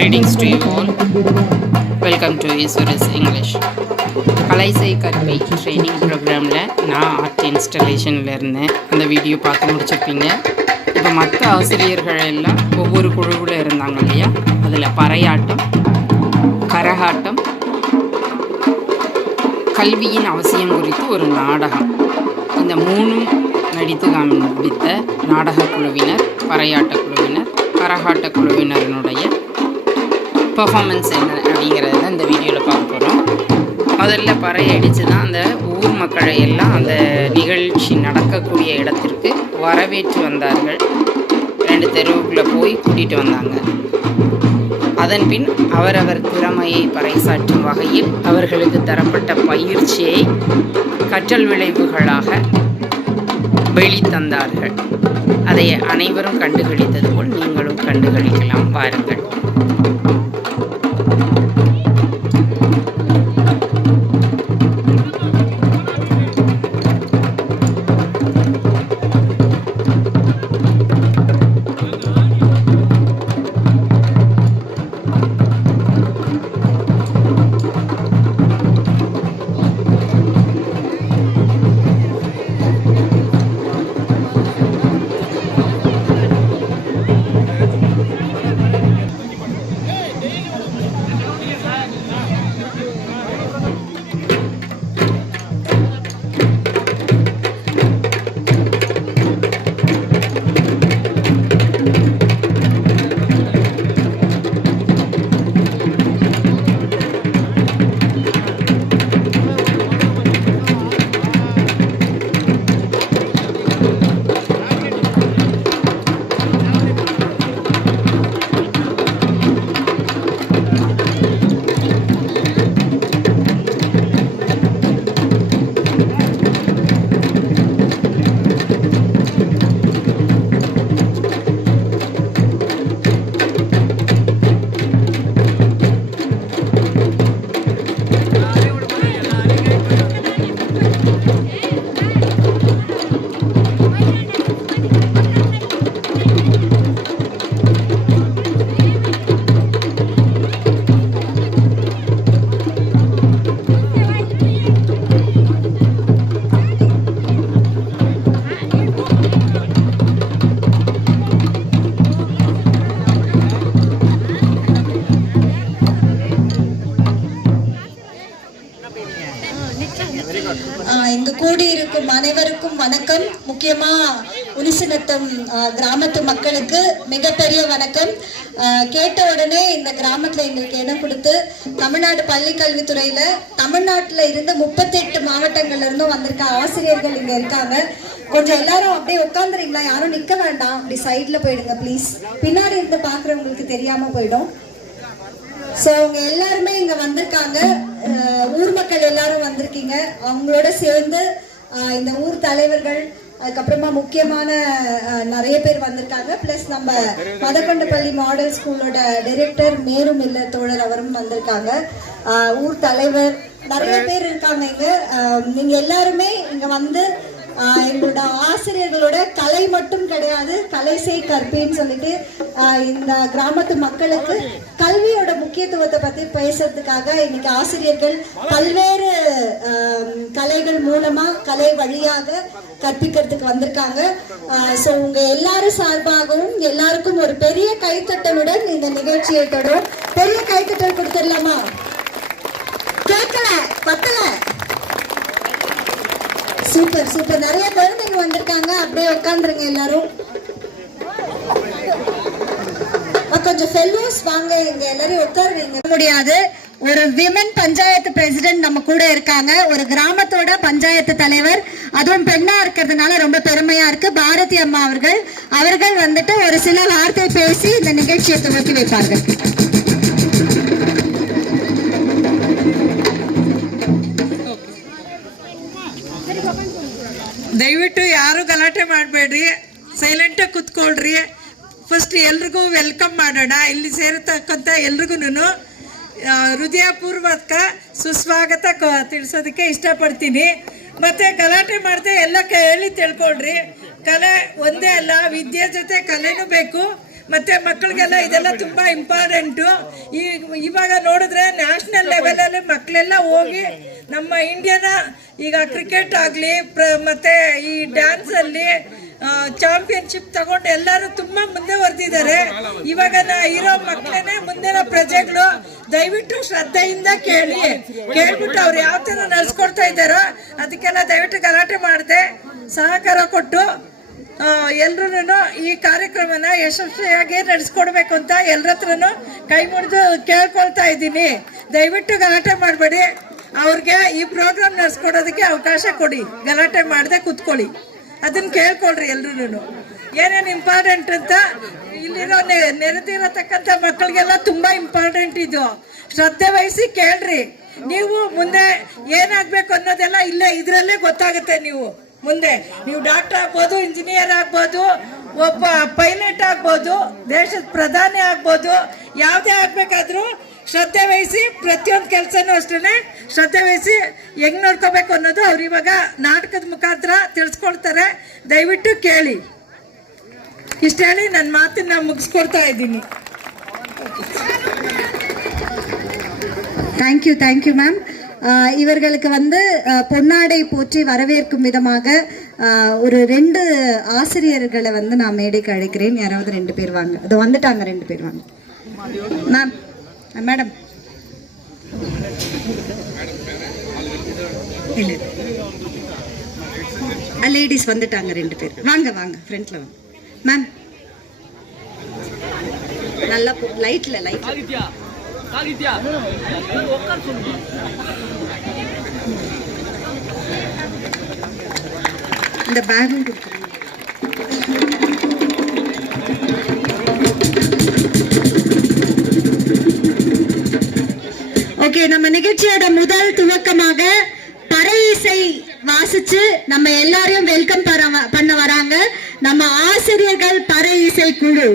Greetings to you all. Welcome to Isuris English. கலைசை கற்பை training ப்ரோக்ராமில் நான் ஆர்ட் இன்ஸ்டலேஷனில் இருந்தேன். அந்த வீடியோ பார்த்து முடிச்சிருப்பீங்க. இப்போ மற்ற ஆசிரியர்கள் எல்லாம் ஒவ்வொரு குழுவில் இருந்தாங்க இல்லையா, அதில் பறையாட்டம், கரகாட்டம், கல்வியின் அவசியம் குறித்து ஒரு நாடகம், இந்த மூணும் நடித்து காண்பித்த நாடக குழுவினர், பறையாட்ட குழுவினர், கரகாட்ட குழுவினருடைய பெர்ஃபார்மன்ஸ் என்ன அப்படிங்கிறத இந்த வீடியோவில் பார்க்க போகிறோம். முதல்ல பறை அடித்து தான் அந்த ஊர் மக்களை எல்லாம் அந்த நிகழ்ச்சி நடக்கக்கூடிய இடத்திற்கு வரவேற்று வந்தார்கள். 2 தெருவுக்குள்ளே போய் கூட்டிகிட்டு வந்தாங்க. அதன் பின் அவரவர் திறமையை பறைசாற்றும் வகையில் அவர்களுக்கு தரப்பட்ட பயிற்சியை கற்றல் விளைவுகளாக வெளித்தந்தார்கள். அதை அனைவரும் கண்டுகளித்தது போல் நீங்களும் கண்டுகளிக்கலாம். வாருங்கள். இங்கு கூடியிருக்கும் அனைவருக்கும் வணக்கம். முக்கியமா உனிசினத்தம் கிராமத்து மக்களுக்கு மிகப்பெரிய வணக்கம். கேட்ட உடனே இந்த கிராமத்துல எங்களுக்கு இடம் கொடுத்து தமிழ்நாடு பள்ளி கல்வித்துறையில தமிழ்நாட்டுல இருந்து 38 மாவட்டங்கள்ல இருந்தும் வந்திருக்க ஆசிரியர்கள் இங்க இருக்காங்க. கொஞ்சம் எல்லாரும் அப்படியே உட்காந்துறீங்களா? யாரும் நிக்க வேண்டாம், அப்படி சைட்ல போயிடுங்க ப்ளீஸ். பின்னாடி இருந்து பாக்குறவங்களுக்கு தெரியாம போயிடும். ஸோ அவங்க எல்லாருமே இங்க வந்திருக்காங்க. ஊர் மக்கள் எல்லாரும் வந்திருக்கீங்க. அவங்களோட சேர்ந்து இந்த ஊர் தலைவர்கள், அதுக்கப்புறமா முக்கியமான நிறைய பேர் வந்திருக்காங்க. பிளஸ் நம்ம மதக்கொண்டப்பள்ளி மாடல் ஸ்கூலோட டைரக்டர் மேரும் இல்ல தோழர் அவரும் வந்திருக்காங்க. ஊர் தலைவர் நிறைய பேர் இருக்காங்க இங்க. நீங்க எல்லாருமே இங்க வந்து எங்களோட ஆசிரியர்களோட கலை மட்டும் கிடையாது, கலைசை கற்பின்னு சொல்லிட்டு இந்த கிராமத்து மக்களுக்கு கல்வியோட முக்கியத்துவத்தை பத்தி பேசுறதுக்காக இன்னைக்கு ஆசிரியர்கள் பல்வேறு கலைகள் மூலமா, கலை வழியாக கற்பிக்கிறதுக்கு வந்திருக்காங்க. ஸோ உங்க எல்லாரும் சார்பாகவும் எல்லாருக்கும் ஒரு பெரிய கைத்தட்டலுடன் இந்த நிகழ்ச்சியை தொடரும். பெரிய கைத்தட்டல் கொடுத்துடலாமா? கேட்கல, பத்தல. Super super. நிறைய குழந்தைங்க வந்திருக்காங்க. அப்படியே உட்காந்துருங்க எல்லாரும். கொஞ்சம் ஃபெல்லோஸ் வாங்க, இங்க எல்லாரும் உட்காருவீங்க முடியாது. ஒரு விமன் பஞ்சாயத்து பிரசிடென்ட் நம்ம கூட இருக்காங்க. ஒரு கிராமத்தோட பஞ்சாயத்து தலைவர், அதுவும் பெண்ணா இருக்கிறதுனால ரொம்ப பெருமையா இருக்கு. பாரதி அம்மா அவர்கள் வந்துட்டு ஒரு சில வார்த்தை பேசி இந்த நிகழ்ச்சியை துவக்கி வைப்பார்கள். ದಯವಿಟ್ಟು ಯಾರು ಗಲಾಟೆ ಮಾಡಬೇಡ್ರಿ, ಸೈಲೆಂಟಾಗಿ ಕೂತ್ಕೊಳ್ರಿ. ಫಸ್ಟ್ ಎಲ್ರಿಗೂ ವೆಲ್ಕಮ್ ಮಾಡೋಣ. ಇಲ್ಲಿ ಸೇರತಕ್ಕಂಥ ಎಲ್ರಿಗೂ ಹೃದಯಪೂರ್ವಕ ಸುಸ್ವಾಗತ ತಿಳಿಸೋದಕ್ಕೆ ಇಷ್ಟಪಡ್ತೀನಿ. ಮತ್ತು ಗಲಾಟೆ ಮಾಡದೆ ಎಲ್ಲ ಹೇಳಿ ತಿಳ್ಕೊಳ್ರಿ. ಕಲೆ ಒಂದೇ ಅಲ್ಲ, ವಿದ್ಯೆ ಜೊತೆ ಕಲೆನೂ ಬೇಕು, ಮತ್ತು ಮಕ್ಕಳಿಗೆಲ್ಲ ಇದೆಲ್ಲ ತುಂಬ ಇಂಪಾರ್ಟೆಂಟು. ಇವಾಗ ನೋಡಿದ್ರೆ ನ್ಯಾಷನಲ್ ಲೆವೆಲಲ್ಲಿ ಮಕ್ಕಳೆಲ್ಲ ಹೋಗಿ ನಮ್ಮ ಇಂಡಿಯಾನ ಈಗ ಕ್ರಿಕೆಟ್ ಆಗಲಿ ಮತ್ತು ಈ ಡ್ಯಾನ್ಸಲ್ಲಿ ಚಾಂಪಿಯನ್ಶಿಪ್ ತಗೊಂಡು ಎಲ್ಲರೂ ತುಂಬ ಮುಂದೆ ಹೊರ್ದಿದ್ದಾರೆ. ಇವಾಗ ಇರೋ ಮಕ್ಕಳೇ ಮುಂದಿನ ಪ್ರಜೆಗಳು. ದಯವಿಟ್ಟು ಶ್ರದ್ಧೆಯಿಂದ ಕೇಳ್ಬಿಟ್ಟು ಅವ್ರು ಯಾವ ಥರ ನಡೆಸ್ಕೊಡ್ತಾ ಇದ್ದಾರೋ ಅದಕ್ಕೆಲ್ಲ ದಯವಿಟ್ಟು ಗಲಾಟೆ ಮಾಡದೆ ಸಹಕಾರ ಕೊಟ್ಟು ಎಲ್ರೂ ಈ ಕಾರ್ಯಕ್ರಮನ ಯಶಸ್ವಿಯಾಗಿ ನಡೆಸ್ಕೊಡ್ಬೇಕು ಅಂತ ಎಲ್ಲರ ಹತ್ರನೂ ಕೈ ಮುರಿದು ಕೇಳ್ಕೊಳ್ತಾ ಇದ್ದೀನಿ. ದಯವಿಟ್ಟು ಗಲಾಟೆ ಮಾಡಬೇಡಿ. ಅವ್ರಿಗೆ ಈ ಪ್ರೋಗ್ರಾಮ್ ನಡೆಸ್ಕೊಡೋದಕ್ಕೆ ಅವಕಾಶ ಕೊಡಿ. ಗಲಾಟೆ ಮಾಡದೆ ಕೂತ್ಕೊಳ್ಳಿ. ಅದನ್ನ ಕೇಳ್ಕೊಳ್ರಿ ಎಲ್ರೂ ಏನೇನು ಇಂಪಾರ್ಟೆಂಟ್ ಅಂತ. ಇಲ್ಲಿರೋ ನೆರೆದಿರತಕ್ಕಂಥ ಮಕ್ಕಳಿಗೆಲ್ಲ ತುಂಬ ಇಂಪಾರ್ಟೆಂಟ್ ಇದು. ಶ್ರದ್ಧೆ ವಹಿಸಿ ಕೇಳ್ರಿ. ನೀವು ಮುಂದೆ ಏನಾಗಬೇಕು ಅನ್ನೋದೆಲ್ಲ ಇಲ್ಲೇ ಇದರಲ್ಲೇ ಗೊತ್ತಾಗುತ್ತೆ. ಮುಂದೆ ನೀವು ಡಾಕ್ಟರ್ ಆಗ್ಬೋದು, ಇಂಜಿನಿಯರ್ ಆಗ್ಬೋದು, ಒಬ್ಬ ಪೈಲಟ್ ಆಗ್ಬೋದು, ದೇಶದ ಪ್ರಧಾನಿ ಆಗ್ಬೋದು. ಯಾವುದೇ ಆಗಬೇಕಾದ್ರೂ ಶ್ರದ್ಧೆ ವಹಿಸಿ ಪ್ರತಿಯೊಂದು ಕೆಲಸನೂ ಅಷ್ಟೇ ಶ್ರದ್ಧೆ ವಹಿಸಿ ಹೆಂಗೆ ನೋಡ್ಕೋಬೇಕು ಅನ್ನೋದು ಅವ್ರು ಇವಾಗ ನಾಟಕದ ಮುಖಾಂತರ ತಿಳಿಸ್ಕೊಳ್ತಾರೆ. ದಯವಿಟ್ಟು ಕೇಳಿ. ಇಷ್ಟು ಹೇಳಿ ನನ್ನ ಮಾತನ್ನ ಮುಗಿಸ್ಕೊಡ್ತಾ ಇದ್ದೀನಿ. Thank you ma'am. இவர்களுக்கு பொன்னாடை போற்றி வரவேற்கும் விதமாக ஒரு 2 ஆசிரியர்களை நான் மேடைக்கு அழைக்கிறேன். யாராவது 2 பேர் வாங்க. அது வந்துட்டாங்க, 2 பேர் வாங்க. மேம், மேடம் இல்லை, லேடிஸ் வந்துட்டாங்க 2 பேர். வாங்க ஃப்ரண்ட்ல வாங்க. மேம் நல்லா லைட்ல இந்த பேகும் கொடுத்துருங்க. ஓகே, நம்ம நிகழ்ச்சியோட முதல் துவக்கமாக பறை இசை வாசிச்சு நம்ம எல்லாரையும் வெல்கம் பண்ண வராங்க நம்ம ஆசிரியர்கள் பறை இசை குழு.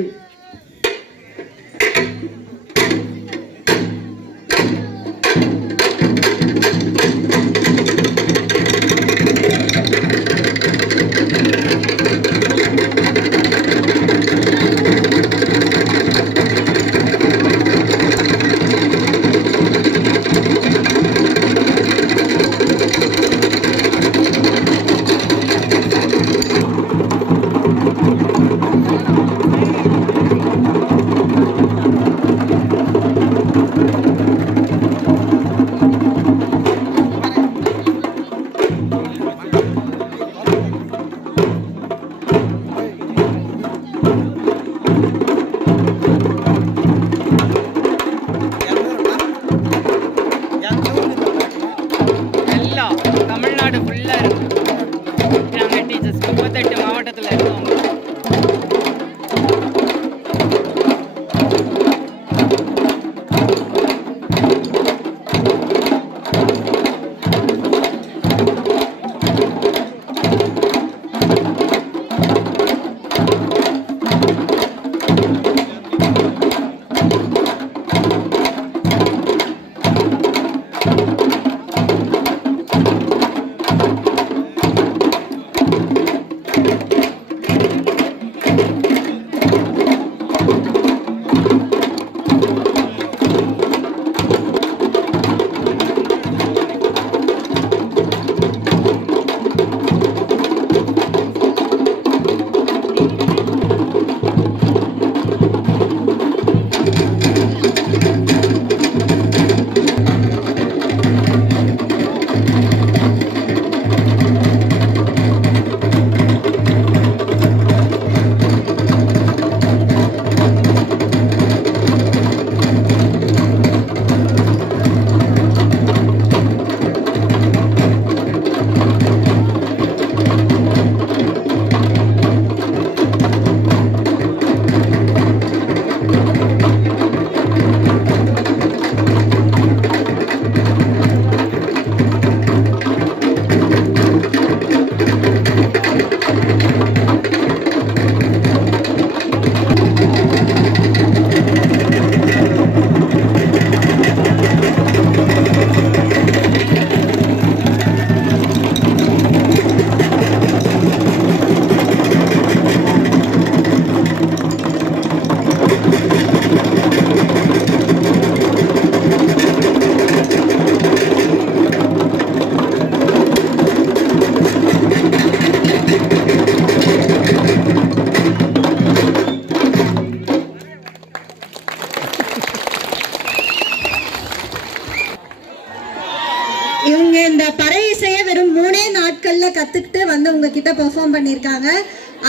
கத்துக்கிட்டு வந்து உங்ககிட்ட பெர்ஃபார்ம் பண்ணியிருக்காங்க.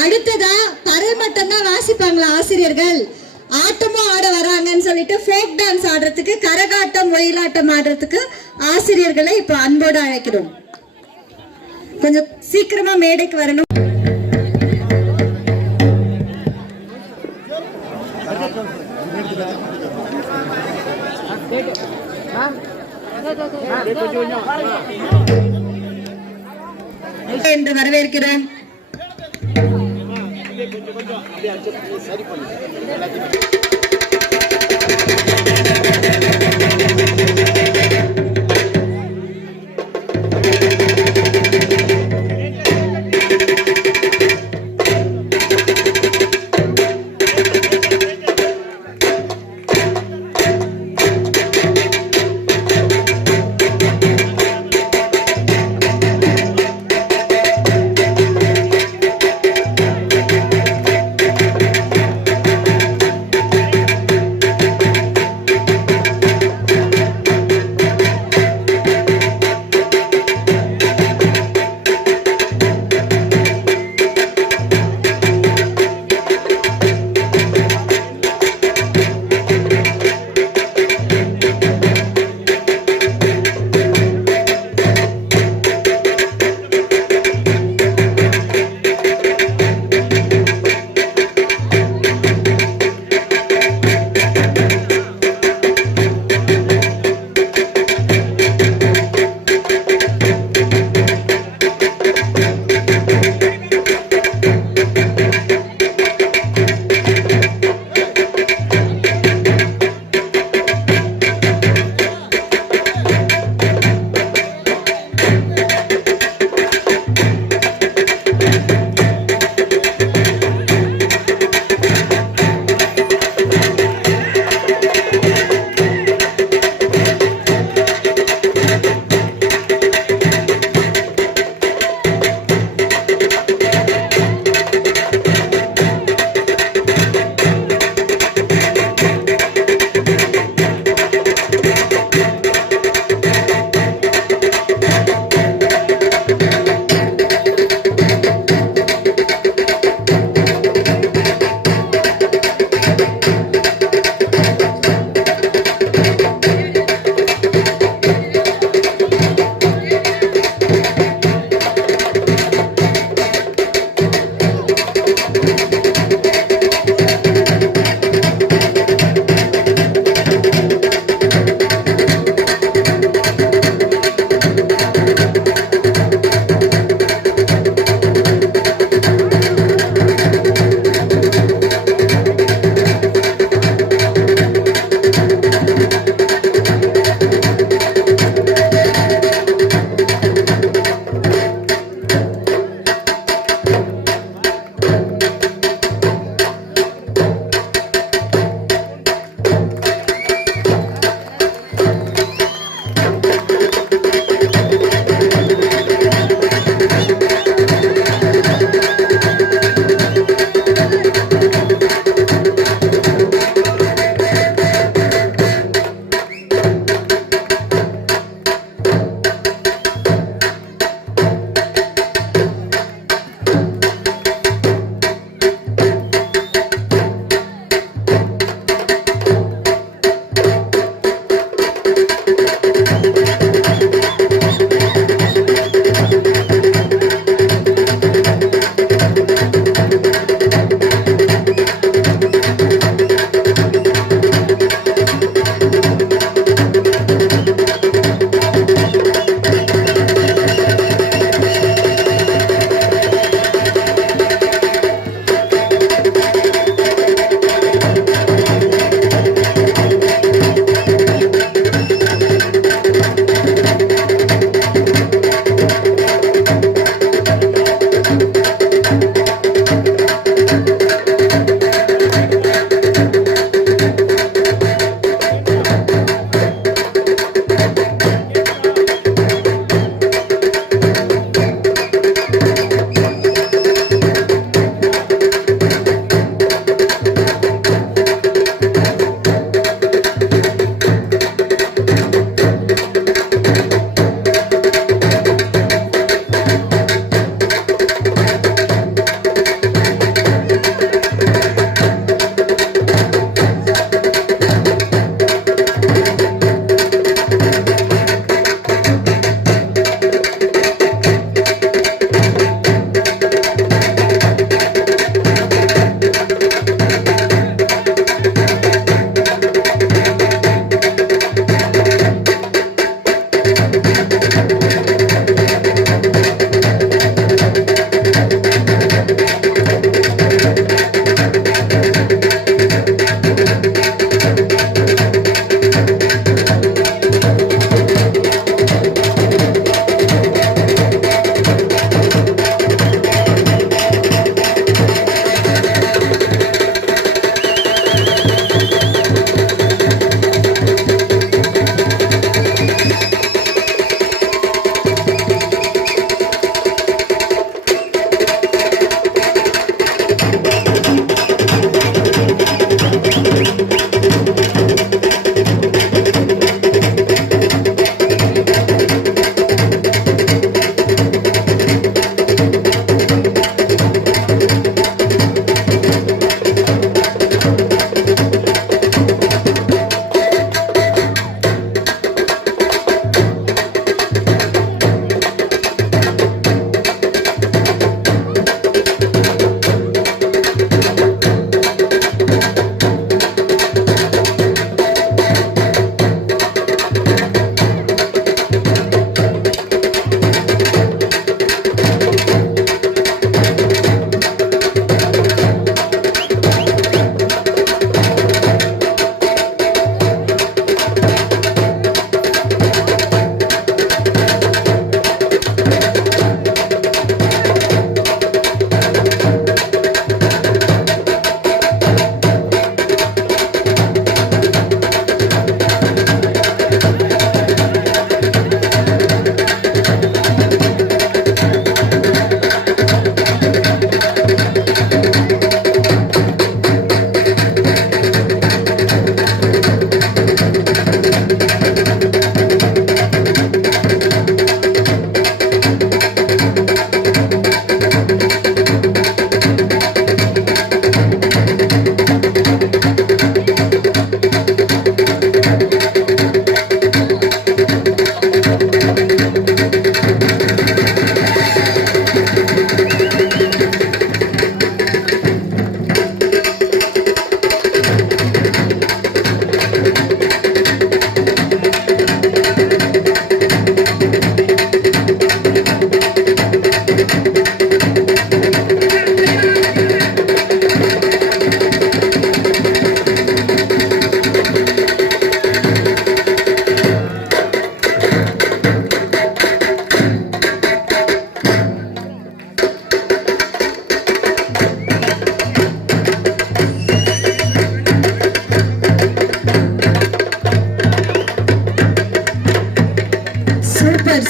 அடுத்ததா பறை மட்டும் தான் வாசிப்பாங்களா ஆசிரியர்கள், ஆட்டமும் ஆட வராங்கன்னு சொல்லிட்டு ஃபோக் டான்ஸ் ஆடுறதுக்கு, கரகாட்டம் ஒயிலாட்டம் ஆடுறதுக்கு ஆசிரியர்களை இப்போ அன்போடு அழைக்கிறோம். கொஞ்சம் சீக்கிரமா மேடைக்கு வரணும். என்று வரவேற்கிறேன்.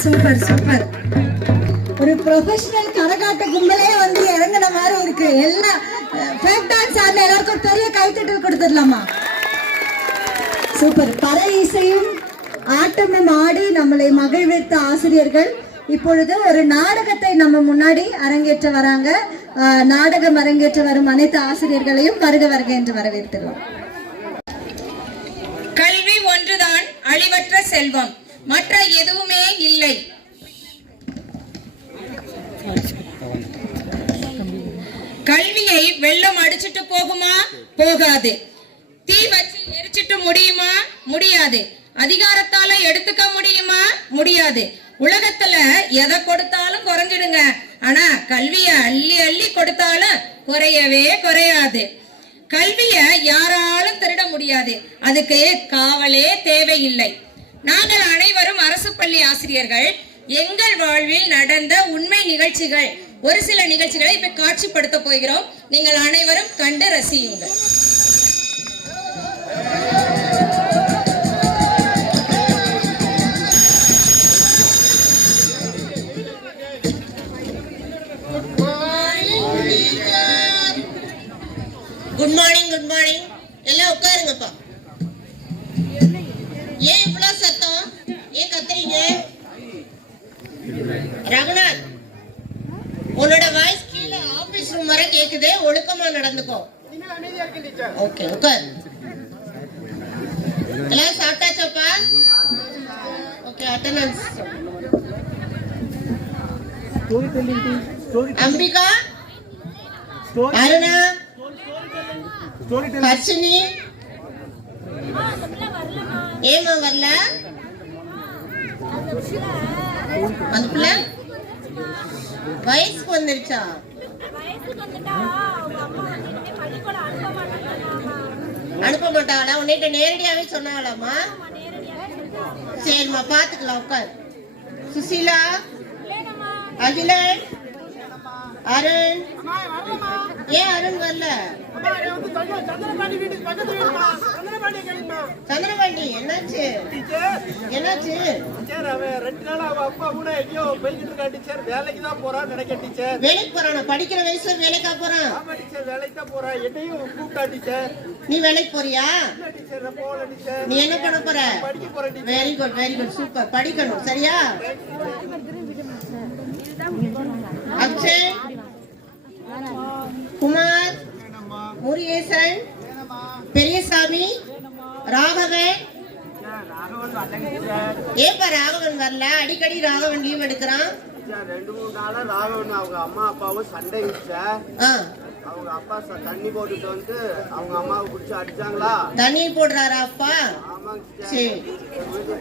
Super super. ஒரு ப்ரொஃபஷனல் கரகாட்ட கும்பலே வந்து இறங்கின மாதிரி இருக்கு. எல்லாம் ஃபேக் டான்ஸ் ஆடுற எல்லாருக்கும் பெரிய கைத்தட்டல் கொடுத்துடலாமா? சூப்பர். பறை இசையும் ஆட்டமும் ஆடி நம்மளை மகிழ்வித்த ஆசிரியர்கள் இப்பொழுது ஒரு நாடகத்தை நம்ம முன்னாடி அரங்கேற்ற வராங்க. நாடகம் அரங்கேற்ற வரும் அனைத்து ஆசிரியர்களையும் வருக வருக என்று வரவேற்கிறோம். கல்வி ஒன்றுதான் அழிவற்ற செல்வம், மற்ற எதுவுமே இல்லை. கல்வியை வெள்ளம் அடிச்சிட்டு போகுமா? போகாது. தீ வச்சு எரிச்சிட்டு முடியுமா? முடியாது. அதிகாரத்தால எடுத்துக்க முடியுமா? முடியாது. உலகத்துல எதை கொடுத்தாலும் குறைஞ்சிடுங்க, ஆனா கல்விய அள்ளி அள்ளி கொடுத்தாலும் குறையவே குறையாது. கல்விய யாராலும் திருட முடியாது, அதுக்கு காவலே தேவையில்லை. நாங்கள் அனைவரும் அரசு பள்ளி ஆசிரியர்கள். எங்கள் வாழ்வில் நடந்த உண்மை நிகழ்ச்சிகள், ஒரு சில நிகழ்ச்சிகளை இப்ப காட்சிப்படுத்த போகிறோம். நீங்கள் அனைவரும் கண்டு ரசியுங்கள். Good morning, good morning. எல்லாம் உட்காருங்கப்பா. ஏன் இவ்வளவு சத்தம்? ஏன் கத்துறீங்க? ரகுநாத், உன்னோட வாய்ஸ் கீழே ஆபீஸ் ரூம் வரை கேக்குதே, ஒழுக்கமா நடந்துக்கோ. ஓகே, உட்கார். எல்லாம் சாப்பிட்டாச்சப்பா? Okay, attendance. அம்பிகா, அருணா, ஹர்ஷினி, ஏமா வரல? அந்த பிள்ளை வயசுக்கு வந்துருச்சா? அனுப்ப மாட்டாங்களா? உன்னிட்ட நேரடியாவே சொன்னாங்களாமா? சரிம்மா, பாத்துக்கலாம், உட்கார். சுசீலா, அகிலன், அருண். ஏன் அருண் வரல? சந்திரபாண்டி, என்னாச்சு? என்னாச்சு? வேலைக்கு போறானா? படிக்கிற வயசுல வேலைக்கா போறான்? நீ வேலைக்கு போறியா? நீ என்ன பண்ண போற? Very good, very good, super. படிக்கணும், சரியா? அக்ஷய், குமார், முருகேசன், பெரியசாமி, ராகவன். ஏப்பா ராகவன் வரல? அடிக்கடி ராகவன் லீவ் எடுக்கிறான். 2-3 நாளா ராகவன் அவங்க அம்மா அப்பாவும் சண்டை அவங்க அப்பா தண்ணி போட்டுட்டு வந்து அவங்க அம்மாவை குடிச்சு அடிச்சாங்களா? தண்ணி போடுறாரா அப்பா? சரி,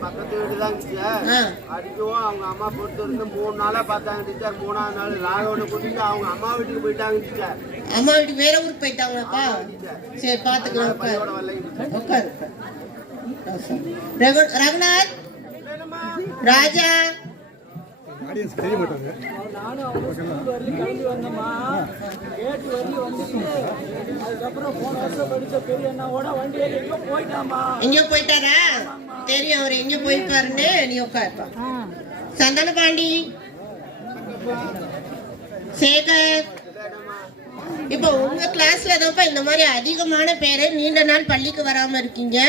பக்கத்து வீடுதான் அடிக்கவும் அவங்க அம்மா பொறுத்து இருந்து 3 நாளா பார்த்தாங்க டீச்சர். 3ஆவது நாள் ராகவனை கூட்டிட்டு அவங்க அம்மா வீட்டுக்கு போயிட்டாங்க டீச்சர். அம்மா வீட்டுக்கு வேற ஊருக்கு போயிட்டாங்களாப்பா? சரி, பாத்துக்கலாம். உட்காரு. ரகுநாத், ராஜா, எங்க போயிட்டாரா? தெரியும் அவர் எங்க போயிருக்காருன்னு. நீ உட்காருப்பா. சந்தன பாண்டி, சேகர், இப்போ உங்க கிளாஸ்ல தான்ப்பா இந்த மாதிரி அதிகமான பேரு நீண்ட நாள் பள்ளிக்கு வராம இருக்கீங்க.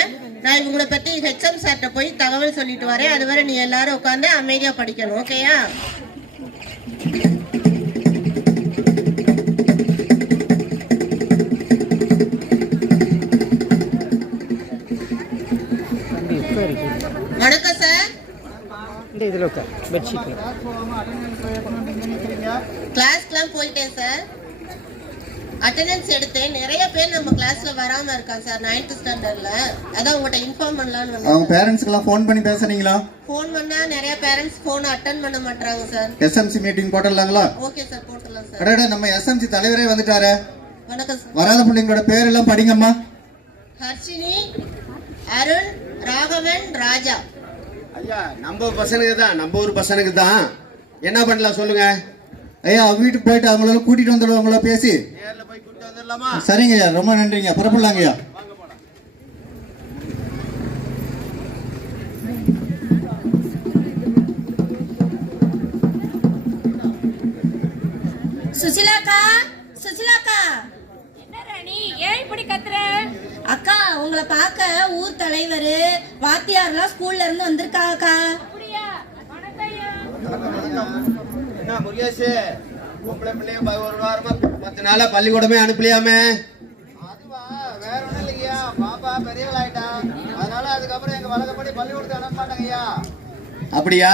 நான் இவங்களை பத்தி ஹெச்எம் சார்ட்ட போய் தகவல் சொல்லிட்டு வரேன். அதுவரை நீ எல்லாரும் உட்காந்து அமைதியா படிக்கணும், ஓகேயா? வணக்கம் சார். கிளாஸ்க்குலாம் போயிட்டேன் சார். அட்டெண்டன்ஸ் எடுத்தேன். நிறைய பேர் நம்ம கிளாஸ்ல வராம இருக்காங்க சார், 9th ஸ்டாண்டர்ட்ல. அதான் உங்கள்கிட்ட இன்ஃபார்ம் பண்ணலாம்னு வந்தேன். அவங்க பேரண்ட்ஸ்க்குலாம் ஃபோன் பண்ணி பேசுறீங்களா? ஃபோன் பண்ணா நிறைய பேரண்ட்ஸ் ஃபோன் அட்டெண்ட் பண்ண மாட்டாங்க சார். எஸ்எம்சி மீட்டிங் போடலாங்களா? ஓகே சார், போட்டுடலாம் சார். அடடா, நம்ம எஸ்எம்சி தலைவரே வந்துட்டாரு. வணக்கம் சார். வராத பிள்ளைங்களோட பேர் எல்லாம் படிங்கம்மா. ஹர்ஷினி, அருண், ராகவன், ராஜா. ஐயா, நம்ம பசனுக்கு தான், நம்ம ஊர் பசனுக்கு தான். என்ன பண்ணலாம் சொல்லுங்க ஐயா? வீட்டுக்கு போயிட்டு அவங்கள கூட்டிட்டு வந்துடுவாங்களா பேசி? சரிங்க ஐயா, ரொம்ப நன்றிங்க. புறப்படலாங்க ஐயா. சுசிலாக்கா, சுசிலாக்கா. என்ன ராணி ஏன் இப்படி கத்துற? அக்கா, உங்களை பார்க்க ஊர் தலைவர் வாத்தியார்லாம் ஸ்கூல்ல இருந்து வந்திருக்காக்கா. அப்படியா? வணக்கம்யா. என்ன முருகேஷ், பொம்பளை பிள்ளைய ஒரு வாரமா 10 நாளா பள்ளிக்கூடமே அனுப்பலையாமே? அதுவா, வேற ஒண்ணும் இல்லையா, பாப்பா பெரியவளாயிட்டா, அதனால அதுக்கப்புறம் எங்க வழக்கப்படி பள்ளிக்கூடத்தை அனுப்ப மாட்டாங்கய்யா. அப்படியா?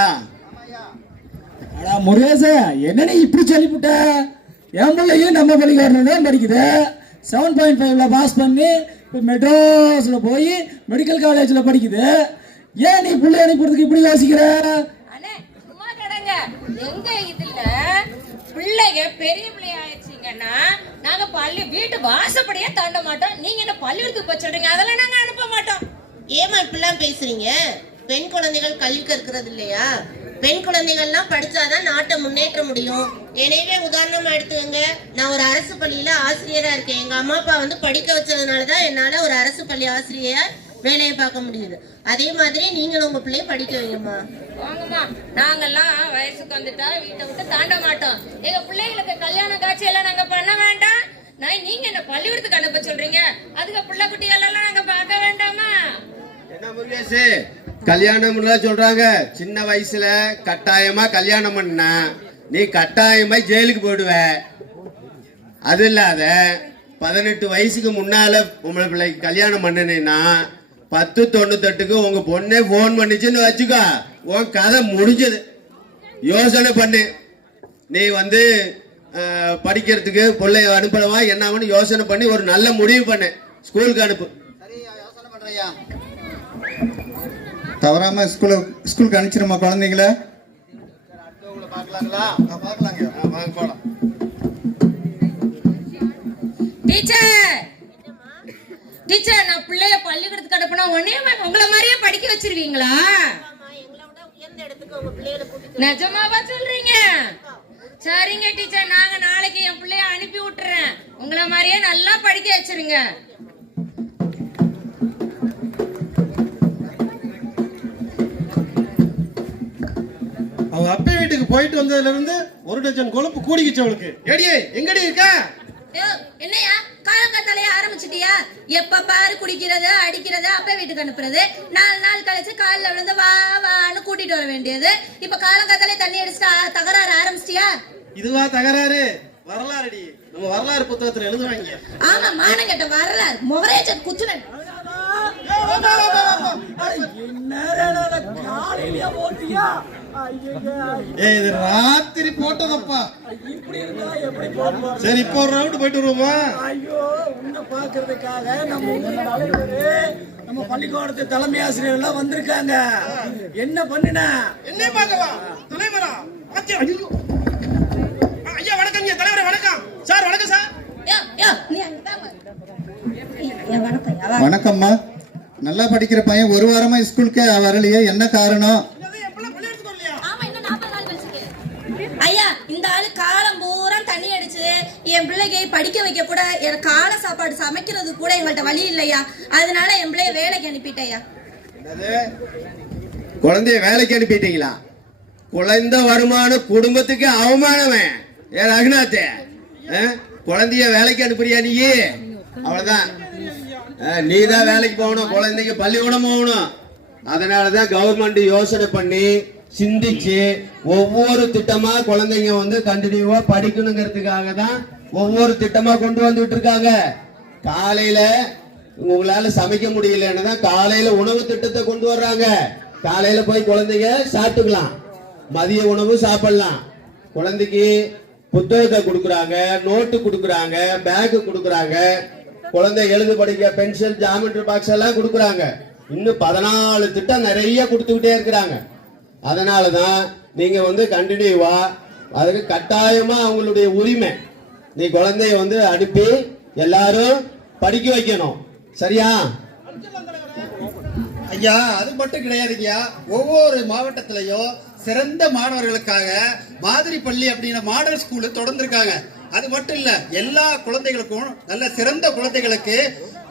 அடா முருகேச, என்ன நீ இப்படி சொல்லிவிட்ட? என் பிள்ளையும் நம்ம பள்ளிக்கூடம் தான் படிக்குது. 7.5ல பாஸ் பண்ணி இப்போ மெட்ராஸ்ல போய் மெடிக்கல் காலேஜில் படிக்குது. ஏன் நீ பிள்ளை அனுப்புறதுக்கு இப்படி யோசிக்கிற? அண்ணே சும்மா கடங்க. எங்க இதுல பிள்ளைங்க பெரிய பிள்ளை ஆயிடுச்சுங்கன்னா நாங்க வீட்டு வாசப்படியே தாண்ட மாட்டோம். நீங்க என்ன பள்ளிக்கூடத்துக்கு போய் சொல்றீங்க? அதெல்லாம் நாங்க அனுப்ப மாட்டோம். ஏமா இப்படிலாம் பேசுறீங்க? பெண் குழந்தைகள் கல்வி கற்கிறது இல்லையா? பெண் குழந்தைகள்லாம் படிச்சாதான் நாட்டை முன்னேற்ற முடியும். எனவே உதாரணமா எடுத்துக்கங்க, நான் ஒரு அரசு பள்ளியில ஆசிரியரா இருக்கேன். எங்க அம்மா அப்பா வந்து படிக்க வச்சதுனாலதான் என்னால ஒரு அரசு பள்ளி ஆசிரியர் வேலையை பார்க்க முடியுது. அதே மாதிரி நீங்களும் உங்க பிள்ளைய படிக்க வைங்கம்மா. வாங்கம்மா, நாங்கெல்லாம் வயசுக்கு வந்துட்டா வீட்டை விட்டு தாண்ட மாட்டோம். எங்க பிள்ளைகளுக்கு கல்யாண காட்சி எல்லாம் நாங்க பண்ண வேண்டாம். நீங்க என்ன பள்ளிக்கூடத்துக்கு அனுப்ப சொல்றீங்க? அதுக்கு பிள்ளை குட்டிகள் நாங்க பார்க்க வேண்டாமா? என்ன முருகேஷ், கல்யாணம் சொல்றாங்க, சின்ன வயசுல கட்டாயமா கல்யாணம் பண்ணா நீ கட்டாயமா ஜெயிலுக்கு போயிடுவ. அது இல்லாத 18 வயசுக்கு முன்னால உங்களை பிள்ளைக்கு கல்யாணம் பண்ணனா 10:98க்கு உங்க பொண்ணே போன் பண்ணிச்சுன்னு வச்சுக்கோ, உன் கதை முடிஞ்சது. யோசனை பண்ணு, நீ வந்து படிக்கிறதுக்கு பிள்ளைய அனுப்பலவா என்ன யோசனை பண்ணி ஒரு நல்ல முடிவு பண்ணு, ஸ்கூலுக்கு அனுப்பு. சரியா? யோசனை பண்றியா? தவறாம ஸ்கூலுக்கு அனுப்பிச்சிருமா குழந்தைங்கள? பார்க்கலாங்களா? பார்க்கலாங்க, வாங்க போலாம். டீச்சர், நான் பிள்ளைய பள்ளிக்கூடத்துக்கு அனுப்பினா உடனே உங்களை மாதிரியே படிக்க வச்சிருவீங்களா? நிஜமாவா சொல்றீங்க? சரிங்க டீச்சர், நாங்க நாளைக்கு என் பிள்ளைய அனுப்பி விட்டுறேன். உங்களை மாதிரியே நல்லா படிக்க வச்சிருங்க. அவங்க அப்பா வீட்டுக்கு போயிட்டு வந்ததுல இருந்து 1 டஜன் கொழுப்பு கூடிக்கிச்சு அவளுக்கு. ஏடியே, எங்கடி இருக்க? என்னையா காலங்காத்தாலே ஆரம்பிச்சிட்டியா? எப்ப பாரு குடிக்கிறது, அடிக்கிறது, அப்பா வீட்டுக்கு அனுப்புறது. 4 நாள் கழிச்சு காலில் விழுந்து வா வான்னு கூட்டிட்டு வர வேண்டியது. இப்ப காலங்காத்தாலே தண்ணி அடிச்சுட்டு தகராறு ஆரம்பிச்சிட்டியா? இதுவா தகராறு? வரலாறுடி, நம்ம வரலாறு புத்தகத்துல எழுதுவாங்க. ஆமா, மானம் கெட்ட வரலாறு. முகரேச்ச குத்துனன். இது ராத்திரி போட்டதப்பா. சரி, இப்போ ஒரு ரவுண்ட் போயிட்டு வருவோமா? ஐயோ, உன்னை பாக்குறதுக்காக நம்ம பள்ளிக்கூடத்து தலைமை ஆசிரியர் எல்லாம் வந்திருக்காங்க. என்ன பண்ணுன? என்ன பார்க்கவா தலைவரா? ஐயா வணக்கம். தலைவரே வணக்கம். சார் வணக்கம். சார் வணக்கம்மா. நல்லா படிக்கிற பையன் 1 வாரமா ஸ்கூலுக்கு வரலையே, என்ன காரணம்? ஐயா, இந்த ஆளு காலம் பூரா தண்ணி அடிச்சு என் பிள்ளைக்கு படிக்க வைக்க கூட, கால சாப்பாடு சமைக்கிறது கூட எங்கள்கிட்ட வழி இல்லையா. அதனால என் பிள்ளைய வேலைக்கு அனுப்பிட்டேயா. குழந்தைய வேலைக்கு அனுப்பிட்டீங்களா? குழந்தை வருமான குடும்பத்துக்கு அவமானமே. ஏ ரகுநாத், குழந்தைய வேலைக்கு அனுப்புறியா நீ? அவ்வளவுதான், நீ தான் வேலைக்கு போகணும், குழந்தைக்கு பள்ளிக்கூடம் போகணும். அதனாலதான் கவர்மெண்ட் யோசனை பண்ணி சிந்திச்சு ஒவ்வொரு திட்டமா குழந்தைங்க வந்து கண்டினியூவா படிக்கணுங்கிறதுக்காக தான் ஒவ்வொரு திட்டமா கொண்டு வந்துட்டு இருக்காங்க. காலையில உங்களால சமைக்க முடியலன்னு தான் காலையில உணவு திட்டத்தை கொண்டு வர்றாங்க. காலையில போய் குழந்தைங்க சாப்பிட்டுக்கலாம், மதிய உணவு சாப்பிடலாம். குழந்தைக்கு புத்தகத்தை கொடுக்குறாங்க, நோட்டு கொடுக்குறாங்க, பேக் கொடுக்குறாங்க, குழந்தை எழுது படிக்க பென்சில், ஜாமெட்ரி பாக்ஸ் எல்லாம் கொடுக்குறாங்க. இன்னும் 14 திட்டம் நிறைய கொடுத்துக்கிட்டே இருக்கிறாங்க. அதனாலதான் நீங்க வந்து கண்டினியூவா அதுக்கு கட்டாயமா அவங்களுடைய உரிமை, நீ குழந்தைய வந்து அனுப்பி எல்லாரும் படிக்க வைக்கணும். சரியா? ஐயா, அது மட்டும் கிடையாதுங்கய்யா. ஒவ்வொரு மாவட்டத்திலையும் சிறந்த மாணவர்களுக்காக மாதிரி பள்ளி அப்படிங்கிற மாடல் ஸ்கூல் தொடர்ந்துருக்காங்க. அது மட்டும் இல்ல, எல்லா குழந்தைகளுக்கும் நல்ல சிறந்த குழந்தைகளுக்கு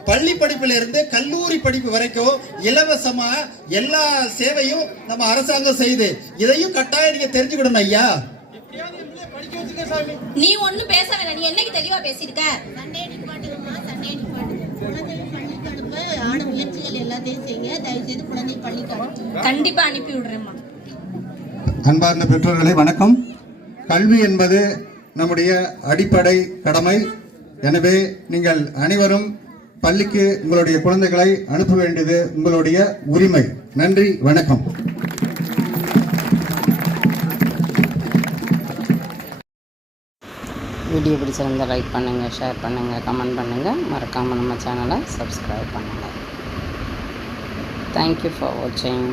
பள்ளி படிப்புல இருந்து கல்லூரி படிப்பு வரைக்கும் இலவசமா எல்லா சேவையும் நம்ம அரசாங்கம் செய்யுது. இதையும் கட்டாயம் நீங்க தெரிஞ்சுக்கணும் ஐயா. எப்படியாவது படிக்க நீ ஒண்ணும் பேச வேணாம். நீ என்னைக்கு தெளிவா பேசியிருக்க? சண்டே நிப்பாட்டுங்கம்மா, சண்டே நிப்பாட்டுங்க. குழந்தைகள் பள்ளிக்கு அனுப்ப ஆன முயற்சிகள் எல்லாத்தையும் செய்யுங்க. தயவு செய்து குழந்தை பள்ளிக்கு அனுப்புங்க. கண்டிப்பா அனுப்பி விடுறேம்மா. அன்பார்ந்த பெற்றோர்களே வணக்கம். கல்வி என்பது நம்முடைய அடிப்படை கடமை. எனவே நீங்கள் அனைவரும் பள்ளிக்கு உங்களுடைய குழந்தைகளை அனுப்ப வேண்டியது உங்களுடைய உரிமை. நன்றி, வணக்கம். வீடியோ பிடிச்சிருந்தால் லைக் பண்ணுங்கள், ஷேர் பண்ணுங்கள், கமெண்ட் பண்ணுங்கள். மறக்காமல் நம்ம சேனலை சப்ஸ்கிரைப் பண்ணுங்கள். தேங்க்யூ ஃபார் வாட்சிங்.